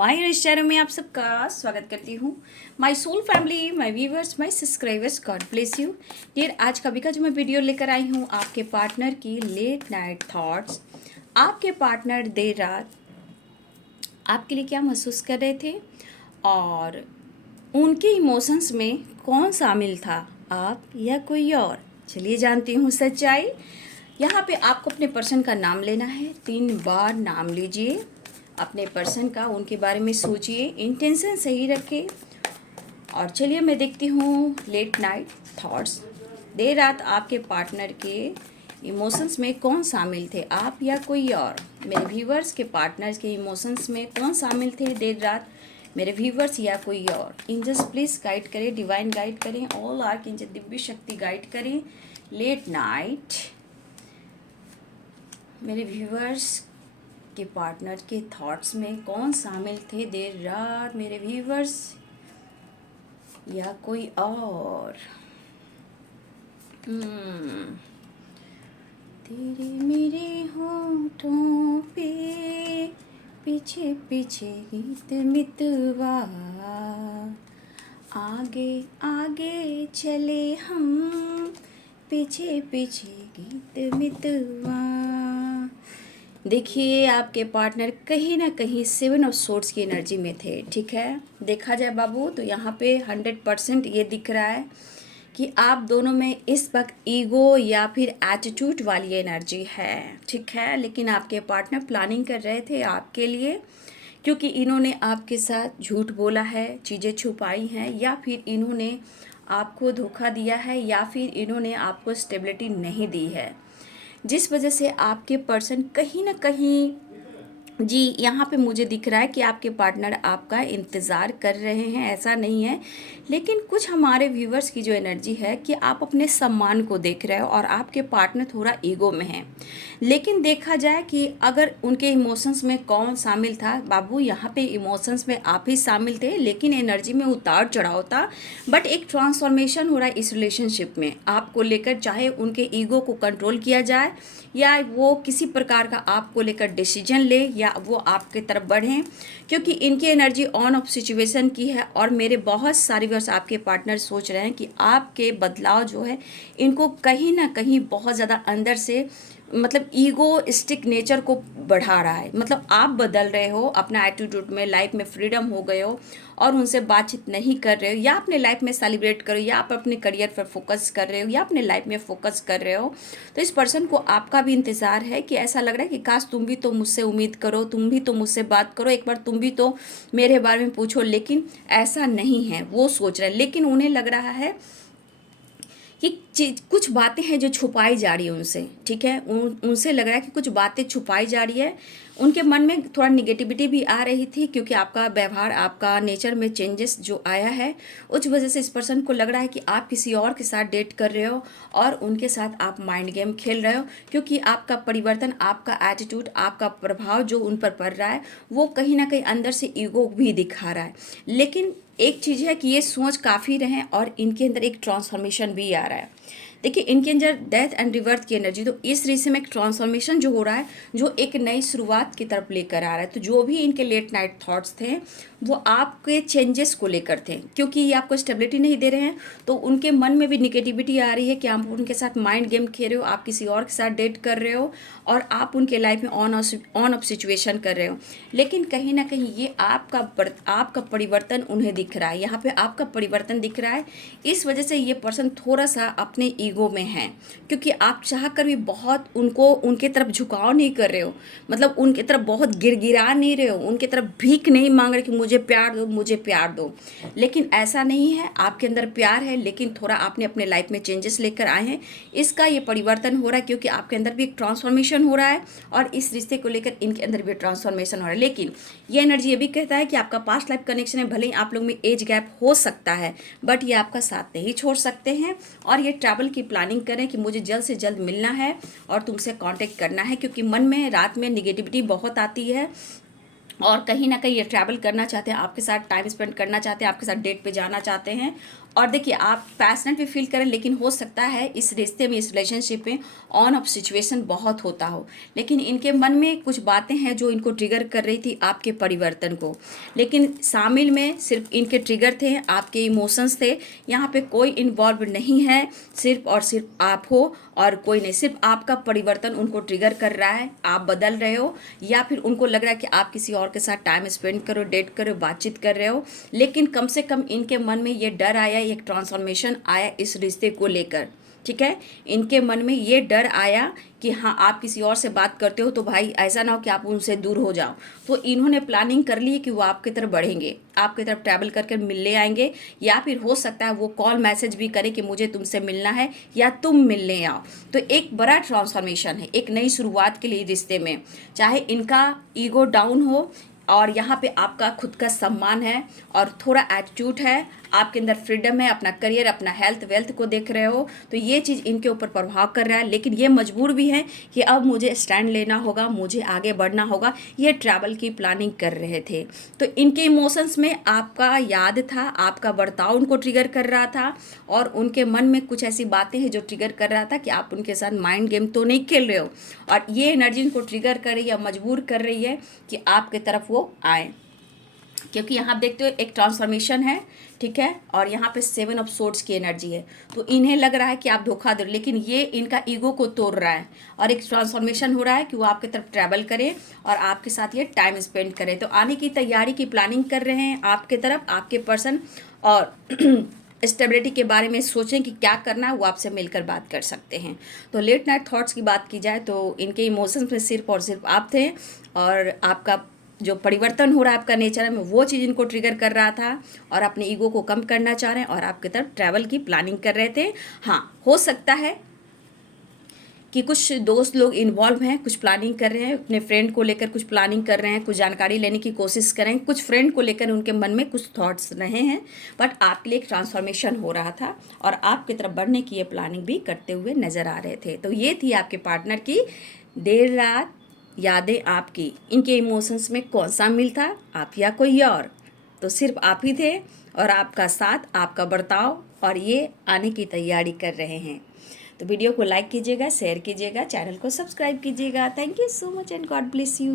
My रिश्तेदारों में आप सबका स्वागत करती हूँ। My soul family, my viewers, my subscribers, God bless you dear. आज का भी का जो मैं वीडियो लेकर आई हूँ, आपके पार्टनर की लेट नाइट थॉट्स। आपके पार्टनर देर रात आपके लिए क्या महसूस कर रहे थे और उनके इमोशंस में कौन शामिल था, आप या कोई और। चलिए जानती हूँ सच्चाई। यहाँ पे आपको अपने पर्सन का नाम लेना है, 3 बार नाम लीजिए अपने पर्सन का, उनके बारे में सोचिए, इंटेंशन सही रखें। और चलिए मैं देखती हूँ लेट नाइट थॉट्स। देर रात आपके पार्टनर के इमोशंस में कौन शामिल थे, आप या कोई और। मेरे व्यूवर्स के पार्टनर्स के इमोशंस में कौन शामिल थे देर रात, मेरे व्यूवर्स या कोई और। एंजल्स प्लीज़ गाइड करें, डिवाइन गाइड करें, ऑल आर्कएंजल दिव्य शक्ति गाइड करें। लेट नाइट मेरे व्यूवर्स के पार्टनर के थॉट्स में कौन शामिल थे देर रात, मेरे व्यूवर्स या कोई और। तेरे मेरे होठों पे पीछे पीछे गीत मितवा, आगे आगे चले हम पीछे पीछे गीत मितवा। देखिए आपके पार्टनर कहीं ना कहीं 7 ऑफ सोर्ड्स की एनर्जी में थे। ठीक है, देखा जाए बाबू तो यहाँ पे 100% ये दिख रहा है कि आप दोनों में इस वक्त ईगो या फिर एटीट्यूड वाली एनर्जी है। ठीक है, लेकिन आपके पार्टनर प्लानिंग कर रहे थे आपके लिए, क्योंकि इन्होंने आपके साथ झूठ बोला है, चीज़ें छुपाई हैं, या फिर इन्होंने आपको धोखा दिया है, या फिर इन्होंने आपको स्टेबिलिटी नहीं दी है, जिस वजह से आपके पर्सन कहीं ना कहीं जी यहाँ पे मुझे दिख रहा है कि आपके पार्टनर आपका इंतज़ार कर रहे हैं। ऐसा नहीं है, लेकिन कुछ हमारे व्यूवर्स की जो एनर्जी है कि आप अपने सम्मान को देख रहे हो और आपके पार्टनर थोड़ा ईगो में है। लेकिन देखा जाए कि अगर उनके इमोशंस में कौन शामिल था बाबू, यहाँ पे इमोशंस में आप ही शामिल थे, लेकिन एनर्जी में उतार चढ़ाव था। बट एक ट्रांसफॉर्मेशन हो रहा है इस रिलेशनशिप में आपको लेकर, चाहे उनके ईगो को कंट्रोल किया जाए या वो किसी प्रकार का आपको लेकर डिसीजन ले या वो आपके तरफ बढ़ें, क्योंकि इनकी एनर्जी ऑन ऑफ सिचुएशन की है। और मेरे बहुत सारे वर्ष आपके पार्टनर सोच रहे हैं कि आपके बदलाव जो है इनको कहीं ना कहीं बहुत ज़्यादा अंदर से मतलब ईगोइस्टिक नेचर को बढ़ा रहा है। मतलब आप बदल रहे हो अपना एटीट्यूड में, लाइफ में फ्रीडम हो गए हो और उनसे बातचीत नहीं कर रहे हो, या अपने लाइफ में सेलिब्रेट करो, या आप अपने करियर पर फोकस कर रहे हो, या अपने लाइफ में फोकस कर रहे हो। तो इस पर्सन को आपका भी इंतज़ार है कि ऐसा लग रहा है कि काश तुम भी तो मुझसे उम्मीद करो, तुम भी तो मुझसे बात करो, एक बार तुम भी तो मेरे बारे में पूछो। लेकिन ऐसा नहीं है, वो सोच रहे हैं, लेकिन उन्हें लग रहा है कि कुछ बातें हैं जो छुपाई जा रही है उनसे। ठीक है, उनसे लग रहा है कि कुछ बातें छुपाई जा रही है। उनके मन में थोड़ा निगेटिविटी भी आ रही थी, क्योंकि आपका व्यवहार, आपका नेचर में चेंजेस जो आया है, उस वजह से इस पर्सन को लग रहा है कि आप किसी और के साथ डेट कर रहे हो और उनके साथ आप माइंड गेम खेल रहे हो, क्योंकि आपका परिवर्तन, आपका एटीट्यूड, आपका प्रभाव जो उन पर पड़ रहा है वो कहीं ना कहीं अंदर से ईगो भी दिखा रहा है। लेकिन एक चीज़ है कि ये सोच काफ़ी रहे और इनके अंदर एक ट्रांसफॉर्मेशन भी आ रहा है। देखिए इनके अंदर डेथ एंड रिवर्थ की एनर्जी, तो इस रीज़न में एक ट्रांसफॉर्मेशन जो हो रहा है, जो एक नई शुरुआत की तरफ लेकर आ रहा है। तो जो भी इनके लेट नाइट थॉट्स थे वो आपके चेंजेस को लेकर थे, क्योंकि ये आपको स्टेबिलिटी नहीं दे रहे हैं, तो उनके मन में भी निगेटिविटी आ रही है कि आप उनके साथ माइंड गेम खेल रहे हो, आप किसी और के साथ डेट कर रहे हो और आप उनके लाइफ में ऑन ऑफ सिचुएशन कर रहे हो। लेकिन कहीं ना कहीं ये आपका परिवर्तन उन्हें दिख रहा है, यहाँ पे आपका परिवर्तन दिख रहा है। इस वजह से ये पर्सन थोड़ा सा अपने ईगो में है, क्योंकि आप चाह कर भी बहुत उनको उनके तरफ झुकाव नहीं कर रहे हो, मतलब उनके तरफ बहुत गिड़गिड़ा नहीं रहे हो, उनके तरफ भीख नहीं मांग रहे कि मुझे प्यार दो, मुझे प्यार दो। लेकिन ऐसा नहीं है, आपके अंदर प्यार है, लेकिन थोड़ा आपने अपने लाइफ में चेंजेस लेकर आए हैं, इसका ये परिवर्तन हो रहा है, क्योंकि आपके अंदर भी एक ट्रांसफॉर्मेशन हो रहा है और इस रिश्ते को लेकर इनके अंदर भी ट्रांसफॉर्मेशन हो रहा है। लेकिन ये एनर्जी ये भी कहता है कि आपका पास्ट लाइफ कनेक्शन है, भले ही आप लोग में एज गैप हो सकता है, बट ये आपका साथ नहीं छोड़ सकते हैं और ये ट्रैवल की प्लानिंग करें कि मुझे जल्द से जल्द मिलना है और तुमसे कांटेक्ट करना है, क्योंकि मन में रात में निगेटिविटी बहुत आती है और कहीं ना कहीं ये ट्रैवल करना चाहते हैं, आपके साथ टाइम स्पेंड करना चाहते हैं, आपके साथ डेट पे जाना चाहते हैं और देखिए आप पैशनेट भी फील करें, लेकिन हो सकता है इस रिश्ते में, इस रिलेशनशिप में ऑन ऑफ सिचुएशन बहुत होता हो, लेकिन इनके मन में कुछ बातें हैं जो इनको ट्रिगर कर रही थी आपके परिवर्तन को। लेकिन शामिल में सिर्फ इनके ट्रिगर थे, आपके इमोशंस थे, यहाँ पे कोई इन्वॉल्व नहीं है, सिर्फ और सिर्फ आप हो और कोई नहीं। सिर्फ आपका परिवर्तन उनको ट्रिगर कर रहा है, आप बदल रहे हो, या फिर उनको लग रहा है कि आप किसी और के साथ टाइम स्पेंड करो, डेट करो, बातचीत कर रहे हो। लेकिन कम से कम इनके मन में ये डर आया, एक ट्रांसफॉर्मेशन आया इस रिश्ते को लेकर, ठीक है। इनके मन में ये डर आया कि हाँ आप किसी और से बात करते हो तो भाई ऐसा ना हो कि आप उनसे दूर हो जाओ। तो इन्होंने प्लानिंग कर ली कि वो आपकी तरफ बढ़ेंगे, आपकी तरफ ट्रैवल करके मिलने आएंगे, या फिर हो सकता है वो कॉल मैसेज भी करे कि मुझे तुमसे मिलना है या तुम मिलने आओ। तो एक बड़ा ट्रांसफॉर्मेशन है, एक नई शुरुआत के लिए रिश्ते में। चाहे इनका ईगो डाउन हो और यहाँ पे आपका खुद का सम्मान है और थोड़ा एटीट्यूड है, आपके अंदर फ्रीडम है, अपना करियर, अपना हेल्थ वेल्थ को देख रहे हो, तो ये चीज़ इनके ऊपर प्रभाव कर रहा है। लेकिन ये मजबूर भी है कि अब मुझे स्टैंड लेना होगा, मुझे आगे बढ़ना होगा। ये ट्रैवल की प्लानिंग कर रहे थे। तो इनके इमोशंस में आपका याद था, आपका बर्ताव उनको ट्रिगर कर रहा था, और उनके मन में कुछ ऐसी बातें हैं जो ट्रिगर कर रहा था कि आप उनके साथ माइंड गेम तो नहीं खेल रहे हो। और ये एनर्जी उनको ट्रिगर कर रही है, मजबूर कर रही है कि आपके तरफ वो आए, क्योंकि यहाँ आप देखते हो एक ट्रांसफॉर्मेशन है, ठीक है, और यहाँ पे 7 ऑफ सोर्ड्स की एनर्जी है। तो इन्हें लग रहा है कि आप धोखा दे रहे हो, लेकिन ये इनका ईगो को तोड़ रहा है और एक ट्रांसफॉर्मेशन हो रहा है कि वो आपकी तरफ ट्रैवल करें और आपके साथ ये टाइम स्पेंड करें। तो आने की तैयारी की प्लानिंग कर रहे हैं आपके तरफ, आपके पर्सन, और स्टेबिलिटी के बारे में सोचें कि क्या करना है, वो आपसे मिलकर बात कर सकते हैं। तो लेट नाइट थॉट्स की बात की जाए तो इनके इमोशंस में सिर्फ और सिर्फ आप थे, और आपका जो परिवर्तन हो रहा है आपका नेचर में, वो चीज़ इनको ट्रिगर कर रहा था, और अपने ईगो को कम करना चाह रहे हैं और आपकी तरफ ट्रैवल की प्लानिंग कर रहे थे। हाँ, हो सकता है कि कुछ दोस्त लोग इन्वॉल्व हैं, कुछ प्लानिंग कर रहे हैं, अपने फ्रेंड को लेकर कुछ प्लानिंग कर रहे हैं, कुछ जानकारी लेने की कोशिश कर रहे हैं, कुछ फ्रेंड को लेकर उनके मन में कुछ थॉट्स रहे हैं, बट आपके लिए एक ट्रांसफॉर्मेशन हो रहा था और आपकी तरफ बढ़ने की ये प्लानिंग भी करते हुए नज़र आ रहे थे। तो ये थी आपके पार्टनर की देर रात यादें आपकी। इनके इमोशंस में कौन सा मिल था, आप या कोई और? तो सिर्फ आप ही थे, और आपका साथ, आपका बर्ताव, और ये आने की तैयारी कर रहे हैं। तो वीडियो को लाइक कीजिएगा, शेयर कीजिएगा, चैनल को सब्सक्राइब कीजिएगा। Thank you so much and God bless you.